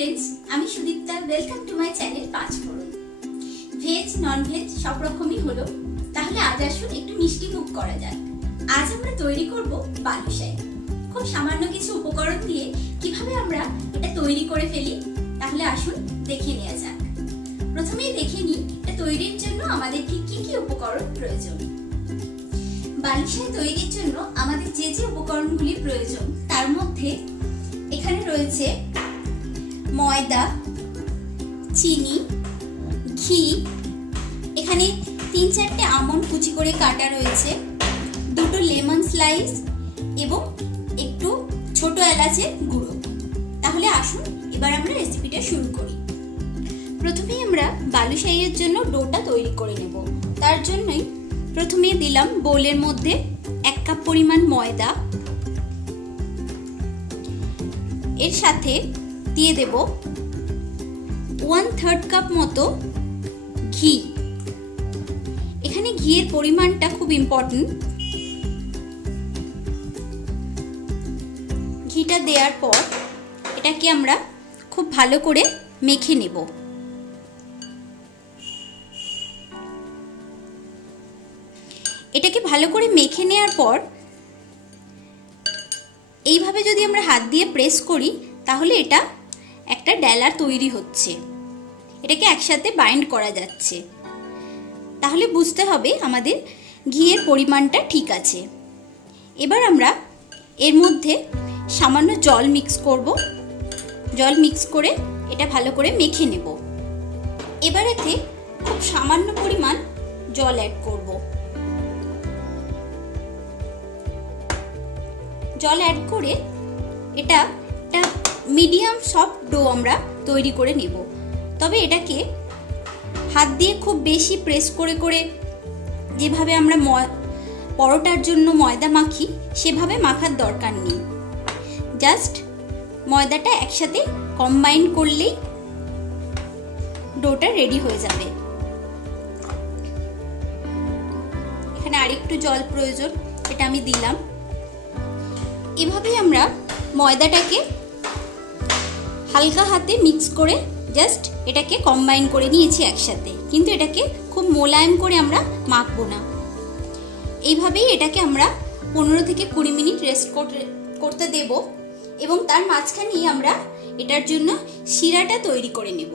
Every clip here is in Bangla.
फ्रेंड्स, আমি Sudipta. Welcome to my channel পাঁচ ফোড়ন। ভেজ নন ভেজ সব রকমই হলো, তাহলে আজ আসুন একটু মিষ্টি মুখ করা যাক। আজ আমরা তৈরি করব বালুশাহী। খুব সামান্য কিছু উপকরণ দিয়ে কিভাবে আমরা এটা তৈরি করে ফেলি, তাহলে আসুন দেখে নেওয়া যাক। প্রথমেই দেখে নিই এটা তৈরির জন্য আমাদের কি কি উপকরণ প্রয়োজন। বালুশাহী তৈরির জন্য আমাদের যে যে উপকরণগুলি প্রয়োজন তার মধ্যে এখানে রয়েছে ময়দা, চিনি, ঘি, এখানে 3-4টে আমন্ড কুচি করে কাটা রয়েছে, 2টো লেমন স্লাইস এবং একটু ছোট এলাচের গুঁড়ো। তাহলে আসুন এবার আমরা রেসিপিটা শুরু করি। প্রথমেই আমরা বালুশাহীর জন্য ডোটা তৈরি করে নেব। তার জন্যই প্রথমে দিলাম বোলের মধ্যে 1 কাপ পরিমাণ ময়দা, এর সাথে দিয়ে দেব 1/3 কাপ মতো ঘি। এখানে ঘিয়ের পরিমাণটা খুব ইম্পর্টেন্ট। ঘিটা দেওয়ার পর এটাকে আমরা খুব ভালো করে মেখে নেব। এটাকে ভালো করে মেখে নেওয়ার পর এইভাবে যদি আমরা হাত দিয়ে প্রেস করি তাহলে এটা একটা ডেলার তৈরি হচ্ছে, এটাকে একসাথে বাইন্ড করা যাচ্ছে। তাহলে বুঝতে হবে আমাদের ঘিয়ের পরিমাণটা ঠিক আছে। এবার আমরা এর মধ্যে সামান্য জল মিক্স করব। জল মিক্স করে এটা ভালো করে মেখে নেব। এবার এতে খুব সামান্য পরিমাণ জল অ্যাড করব। জল অ্যাড করে এটা একটা মিডিয়াম সফট ডো আমরা তৈরি করে নেব। তবে এটাকে হাত দিয়ে খুব বেশি প্রেস করে করে যেভাবে আমরা পরোটার জন্য ময়দা মাখি সেভাবে মাখার দরকার নেই। জাস্ট ময়দাটা একসাথে কম্বাইন করলেই ডোটা রেডি হয়ে যাবে। এখানে আরেকটু জল প্রয়োজন, এটা আমি দিলাম। এভাবেই আমরা ময়দাটাকে হালকা হাতে মিক্স করে জাস্ট এটাকে কম্বাইন করে নিয়েছি একসাথে, কিন্তু এটাকে খুব মোলায়েম করে আমরা মাখবো না। এইভাবেই এটাকে আমরা 15 থেকে 20 মিনিট রেস্ট করতে দেব এবং তার মাঝখানেই আমরা এটার জন্য শিরাটা তৈরি করে নেব।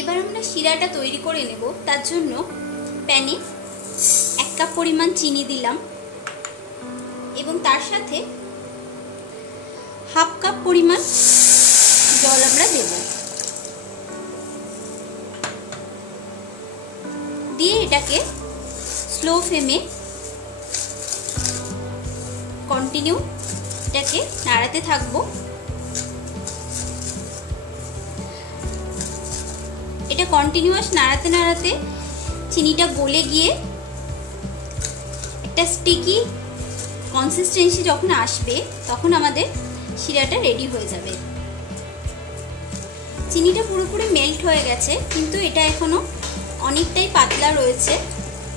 এবার আমরা শিরাটা তৈরি করে নেব। তার জন্য প্যানে 1 কাপ পরিমাণ চিনি দিলাম এবং তার সাথে 1/2 কাপ পরিমাণ জল আমরা দেব। দিয়ে এটাকে স্লো ফ্লেমে কন্টিনিউ এটাকে নাড়াতে থাকবো। এটা কন্টিনিউয়াস নাড়াতে নাড়াতে চিনিটা গলে গিয়ে একটা স্টিকি কনসিস্টেন্সি যখন আসবে তখন আমাদের শিরাটা রেডি হয়ে যাবে। চিনিটা পুরোপুরি মেল্ট হয়ে গেছে, কিন্তু এটা এখনো অনেকটাই পাতলা রয়েছে,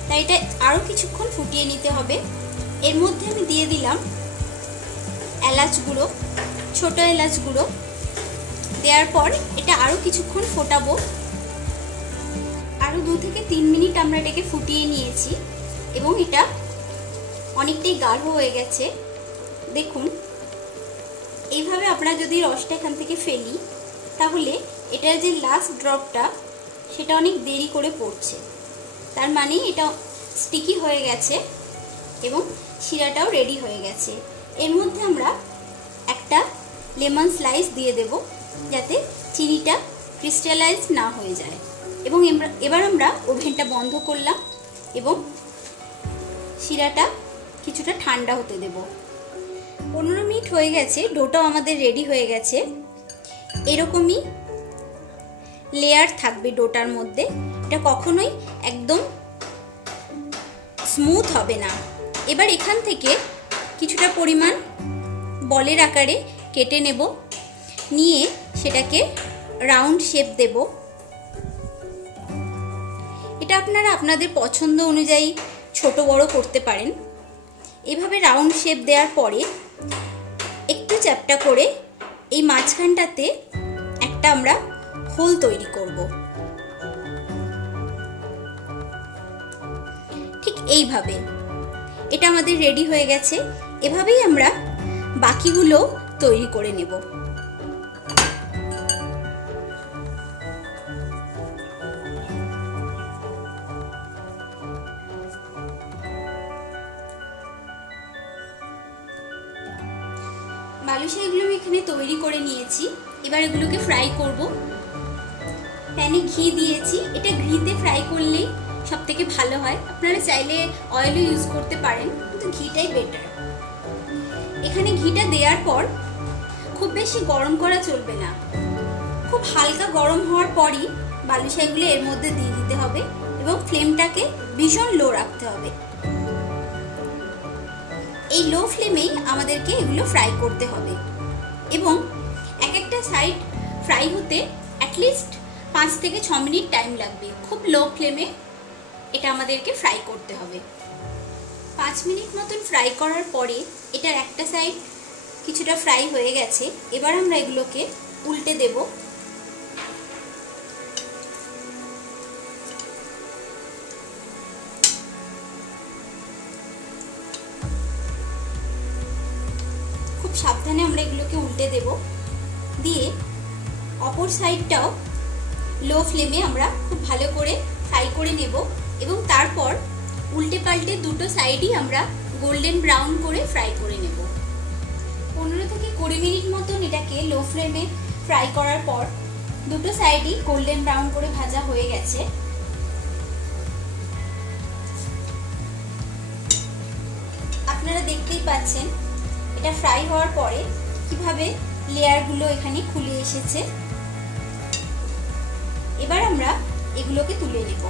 তাই এটা আরও কিছুক্ষণ ফুটিয়ে নিতে হবে। এর মধ্যে আমি দিয়ে দিলাম এলাচ গুঁড়ো, ছোট এলাচ গুঁড়ো। দেওয়ার পর এটা আরও কিছুক্ষণ ফোটাবো। আরও 2 থেকে 3 মিনিট আমরা এটাকে ফুটিয়ে নিয়েছি এবং এটা অনেকটাই গাঢ় হয়ে গেছে। দেখুন এইভাবে আমরা যদি রসটা এখান থেকে ফেলি তাহলে এটার যে লাস্ট ড্রপটা সেটা অনেক দেরি করে পড়ছে, তার মানে এটা স্টিকি হয়ে গেছে এবং শিরাটাও রেডি হয়ে গেছে। এর মধ্যে আমরা একটা লেমন স্লাইস দিয়ে দেব যাতে চিনিটা ক্রিস্টালাইজ না হয়ে যায়। এবং এবার আমরা ওভেনটা বন্ধ করলাম এবং শিরাটা কিছুটা ঠান্ডা হতে দেব। 15 মিনিট হয়ে গেছে, ডোটাও আমাদের রেডি হয়ে গেছে। এরকমই লেয়ার থাকবে ডোটার মধ্যে, এটা কখনোই একদম স্মুথ হবে না। এবার এখান থেকে কিছুটা পরিমাণ বলের আকারে কেটে নেব, নিয়ে সেটাকে রাউন্ড শেপ দেব। এটা আপনারা আপনাদের পছন্দ অনুযায়ী ছোট বড় করতে পারেন। এভাবে রাউন্ড শেপ দেওয়ার পরে একটু চ্যাপ্টা করে এই মাঝখানটাতে একটা আমরা হোল তৈরি করব। ঠিক এইভাবে এটা আমাদের রেডি হয়ে গেছে। এভাবেই আমরা বাকিগুলো তৈরি করে নেব। বালুশাহিগুলো আমি এখানে তৈরি করে নিয়েছি। এবার এগুলোকে ফ্রাই করব। প্যানে ঘি দিয়েছি। এটা ঘিতে ফ্রাই করলেই সব থেকে ভালো হয়। আপনারা চাইলে অয়েলও ইউজ করতে পারেন, কিন্তু ঘিটাই বেটার। এখানে ঘিটা দেওয়ার পর খুব বেশি গরম করা চলবে না। খুব হালকা গরম হওয়ার পরই বালুশাহিগুলো এর মধ্যে দিয়ে দিতে হবে এবং ফ্লেমটাকে ভীষণ লো রাখতে হবে। এই লো ফ্লেমেই আমাদেরকে এগুলো ফ্রাই করতে হবে এবং এক একটা সাইড ফ্রাই হতে অ্যাটলিস্ট 5 থেকে 6 মিনিট টাইম লাগবে। খুব লো ফ্লেমে এটা আমাদেরকে ফ্রাই করতে হবে। 5 মিনিট মতন ফ্রাই করার পরে এটার একটা সাইড কিছুটা ফ্রাই হয়ে গেছে। এবার আমরা এগুলোকে উল্টে দেব। খুব সাবধানে আমরা এগুলোকে উল্টে দেব। দিয়ে অপর সাইডটাও লো ফ্লেমে আমরা খুব ভালো করে ফ্রাই করে নেব এবং তারপর উল্টে পাল্টে দুটো সাইডই আমরা গোল্ডেন ব্রাউন করে ফ্রাই করে নেব। 15 থেকে 20 মিনিট মতন এটাকে লো ফ্লেমে ফ্রাই করার পর দুটো সাইডই গোল্ডেন ব্রাউন করে ভাজা হয়ে গেছে। আপনারা দেখতেই পাচ্ছেন এটা ফ্রাই হওয়ার পরে কিভাবে লেয়ারগুলো এখানে খুলে এসেছে। এবার আমরা এগুলোকে তুলে নেব।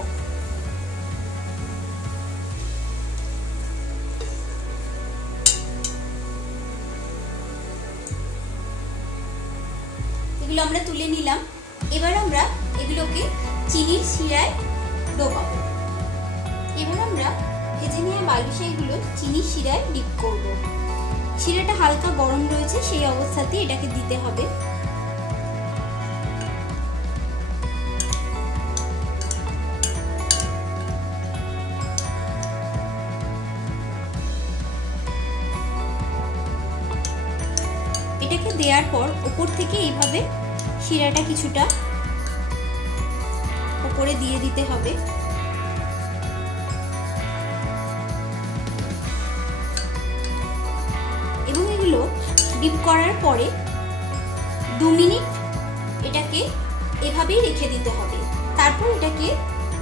এগুলো আমরা তুলে নিলাম। এবার আমরা এগুলোকে চিনির শিরায় ডোবাবো। এবার আমরা ভেজে নেওয়া বালুশাহিগুলো চিনির শিরায় ডিপ করব। শিরাটা হালকা গরম রয়েছে, সেই অবস্থাতে এটাকে দিতে হবে। এটাকে দেওয়ার পর উপর থেকে এইভাবে শিরাটা কিছুটা উপরে দিয়ে দিতে হবে। এবং এগুলো ডিপ করার পরে 2 মিনিট এটাকে এভাবেই রেখে দিতে হবে। তারপর এটাকে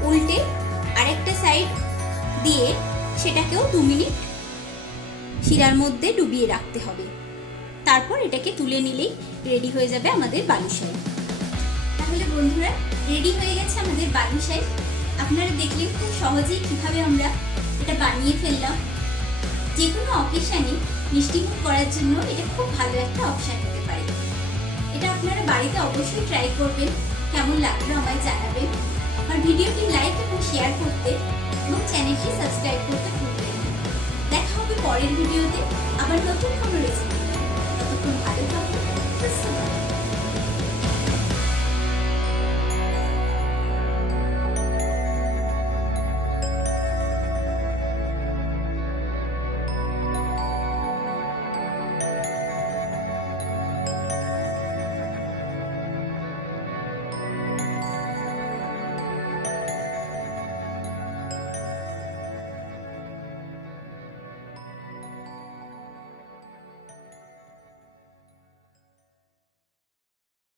উল্টে আরেকটা সাইড দিয়ে সেটাকেও 2 মিনিট শিরার মধ্যে ডুবিয়ে রাখতে হবে। তারপর এটাকে তুলে নিলেই রেডি হয়ে যাবে আমাদের বালুশাহি। তাহলে বন্ধুরা, রেডি হয়ে গেছে আমাদের বালুশাহি। আপনারা দেখলেন খুব সহজেই কিভাবে আমরা এটা বানিয়ে ফেললাম। যে কোনো অকেশনে মিষ্টিমুখ করার জন্য এটা খুব ভালো একটা অপশন হতে পারে। এটা আপনারা বাড়িতে অবশ্যই ট্রাই করবেন। কেমন লাগলো আমায় জানাবেন। আর ভিডিওটি লাইক এবং শেয়ার করতে এবং চ্যানেলটি সাবস্ক্রাইব করতে ভুলবেন না। দেখা হবে পরের ভিডিওতে আবার নতুন কোনো রেসিপি। ততক্ষণ ভালো থাকুন, সুস্থ থাকুন।